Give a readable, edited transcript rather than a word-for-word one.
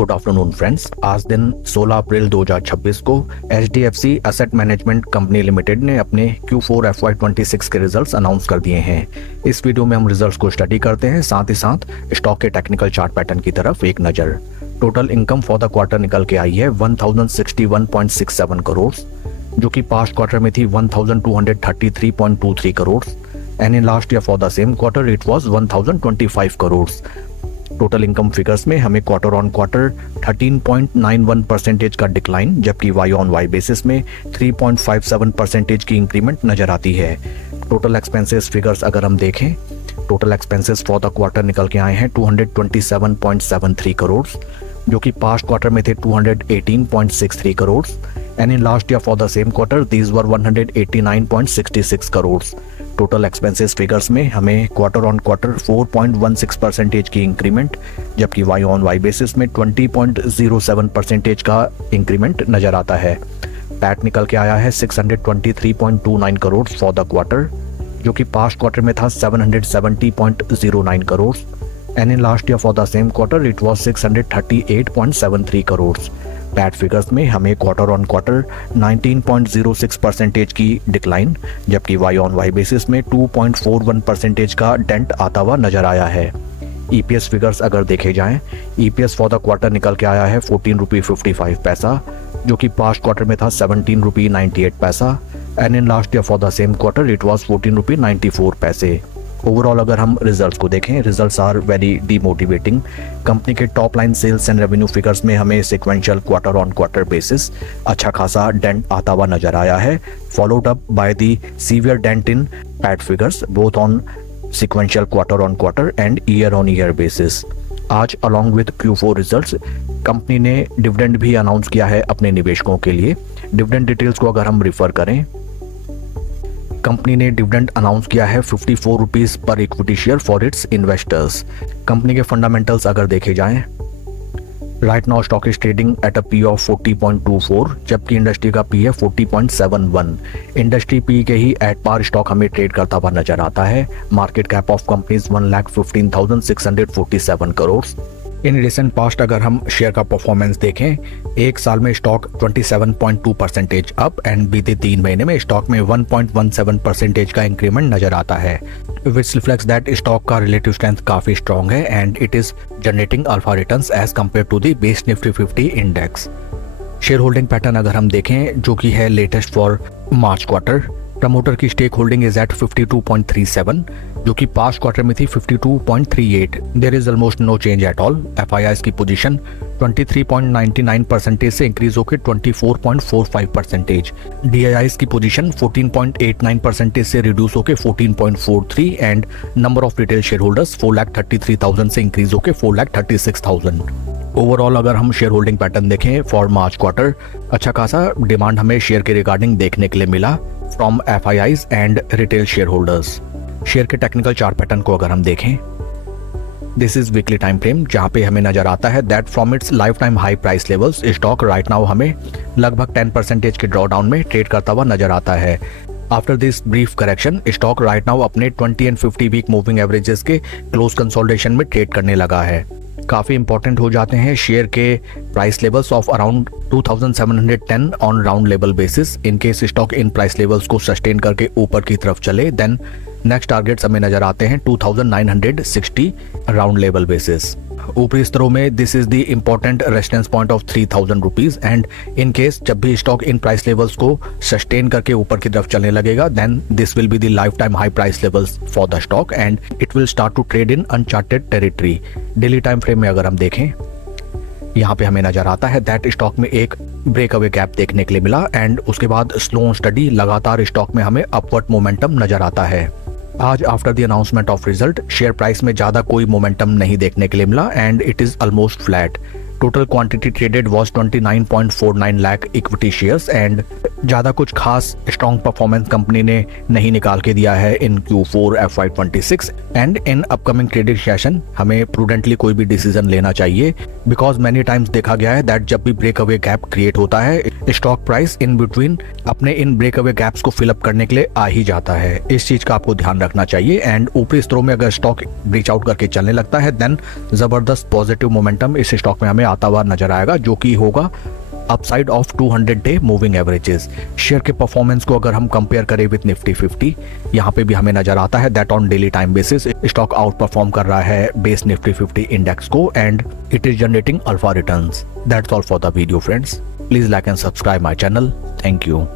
Good afternoon friends. आज दिन 16 अप्रैल 2026 को HDFC asset management company limited ने अपने Q4 FY26 के रिजल्ट्स अनाउंस कर दिए हैं। इस वीडियो में हम रिजल्ट्स को स्टडी करते हैं, साथ ही साथ स्टॉक के टेक्निकल चार्ट पैटर्न की तरफ एक नज़र। Total income for the quarter निकल के आई है 1061.67 करोड़, जो कि पास्ट क्वार्टर में थी 1233.23 crore and in last year for the same quarter it was 1025 crore. Total income figures में हमें क्वार्टर ऑन क्वार्टर 13.91% का डिक्लाइन, जबकि वाई ऑन वाई बेसिस में 3.57% की इंक्रीमेंट नजर आती है। टोटल एक्सपेंसेस फिगर्स अगर हम देखें, total expenses for the quarter निकल के आए हैं 227.73 करोड़, जो कि पास्ट क्वार्टर में थे 218.63 crore and in last year for the same quarter these were 189.66 crore. Total expenses figures में हमें क्वार्टर ऑन क्वार्टर 4.16% की इंक्रीमेंट, जबकि वाई ऑन वाई बेसिस में 20.07% का इंक्रीमेंट नजर आता है। पैट निकल के आया है 623.29 करोड़ फॉर द क्वार्टर, जो कि पास्ट क्वार्टर में था 770.09 crore and in last year for the same quarter it was 638.73 crore. PAT figures में हमें क्वार्टर ऑन क्वार्टर 19.06% की डिक्लाइन, जबकि वाई ऑन वाई बेसिस में 2.41% का डेंट आता हुआ नजर आया है। ईपीएस फिगर्स अगर देखे जाएं, ईपीएस फॉर द क्वार्टर निकल के आया है 14.55 पैसा, जो कि पास्ट क्वार्टर में था 17.98 पैसा and in last year for the same quarter it was 14.94 पैसे। ओवरऑल अगर हम रिजल्ट्स को देखें, results are very demotivating. Company के top line sales and revenue figures में हमें sequential quarter on quarter basis अच्छा खासा डेंट आता हुआ नजर आया है, followed up by the severe dent in PAT figures both on sequential quarter on quarter and year on year basis. आज along with Q4 results company ने dividend भी अनाउंस किया है अपने निवेशकों के लिए। डिविडेंड डिटेल्स को अगर हम रिफर करें, कंपनी ने डिविडेंड अनाउंस किया है 54 rupees per equity share for its investors. Company के फंडामेंटल्स अगर देखे जाएं, right now stock is trading at a P of 40.24, जबकि इंडस्ट्री का पी है 40.71। इंडस्ट्री पी के ही एट पार स्टॉक हमें ट्रेड करता हुआ नजर आता है। Market cap of company 1,15,647 crore. In recent past अगर हम शेयर का परफॉर्मेंस देखें, एक साल में स्टॉक 27.2% अप एंड बीते 3 महीने में स्टॉक में 1.17% का इंक्रीमेंट नजर आता है, विच रिफ्लेक्ट्स दैट स्टॉक का रिलेटिव स्ट्रेंथ काफी स्ट्रॉन्ग है and it is generating alpha returns as compare to the base Nifty 50 index. Share holding pattern अगर हम देखें, जो कि है latest for March quarter, promoter की स्टेक होल्डिंग इज एट 52.37, जो कि पास्ट क्वार्टर में थी 52.38। There is almost no change at all. FIIs की पोजीशन 23.99% से इंक्रीज होकर 24.45%। डीआईआईज की पोजीशन 14.89% से रिड्यूस होकर 14.43 and number of retail share holders 4,33,000 से इंक्रीज होकर 4,36,000। ओवरऑल अगर हम शेयर होल्डिंग पैटर्न देखें फॉर मार्च क्वार्टर, अच्छा खासा डिमांड हमें शेयर के रिगार्डिंग देखने के लिए मिला from FIIs and retail share holders. Share के टेक्निकल चार्ट पैटर्न को अगर हम देखें, this is weekly time frame, जहां पे हमें नजर आता है that from its life time high price levels stock right now हमें लगभग 10% के ड्रॉडाउन में ट्रेड करता हुआ नजर आता है। After this brief correction stock right now अपने 20 एंड 50 वीक मूविंग एवरेजेस के क्लोज कंसोलिडेशन में ट्रेड करने लगा है। काफी इंपॉर्टेंट हो जाते हैं शेयर के price levels of around 2710 on round level basis. In case stock in price levels को सस्टेन करके ऊपर की तरफ चले, देन नेक्स्ट टारगेट्स हमें नजर आते हैं 2960 राउंड लेवल बेसिस। ऊपरी स्तरों में this is the important resistance point of 3000 rupees and in case जब भी स्टॉक इन प्राइस लेवल्स को सस्टेन करके ऊपर की तरफ चलने लगेगा, then this will be the life time high price levels for the stock and it will start to trade in uncharted territory. Daily time frame में अगर हम देखें, यहाँ पे हमें नजर आता है दैट स्टॉक में एक ब्रेक अवे गैप देखने के लिए मिला एंड उसके बाद स्लो स्टडी लगातार स्टॉक में हमें अपवर्ड मोमेंटम नजर आता है। आज after the announcement of result share price में ज्यादा कोई मोमेंटम नहीं देखने के लिए मिला and it is almost flat. Total quantity traded was 29.49 lakh equity shares and ज़्यादा कुछ खास स्ट्रॉन्ग परफॉर्मेंस कंपनी ने नहीं निकाल के दिया है इन Q4 FY26 and in upcoming trading session हमें प्रूडेंटली कोई भी डिसीजन लेना चाहिए, बिकॉज मैनी टाइम्स देखा गया है दैट जब भी ब्रेक अवे गैप क्रिएट होता है स्टॉक प्राइस इन बिटवीन अपने इन ब्रेक अवे गैप्स को फिलअप करने के लिए आ ही जाता है। इस चीज का आपको ध्यान रखना चाहिए एंड ऊपरी स्तरों में अगर स्टॉक ब्रीच आउट करके चलने लगता है देन जबरदस्त पॉजिटिव मोमेंटम इस स्टॉक में हमें आता हुआ नजर आएगा, जो कि होगा upside of 200 day moving averages. Share के परफॉर्मेंस को अगर हम कंपेयर करें विद निफ्टी 50, यहाँ पे भी हमें नजर आता है that on daily time basis stock out perform कर रहा है बेस निफ्टी 50 इंडेक्स को and it is generating alpha returns. That's all for the video friends, please like and subscribe my channel. Thank you.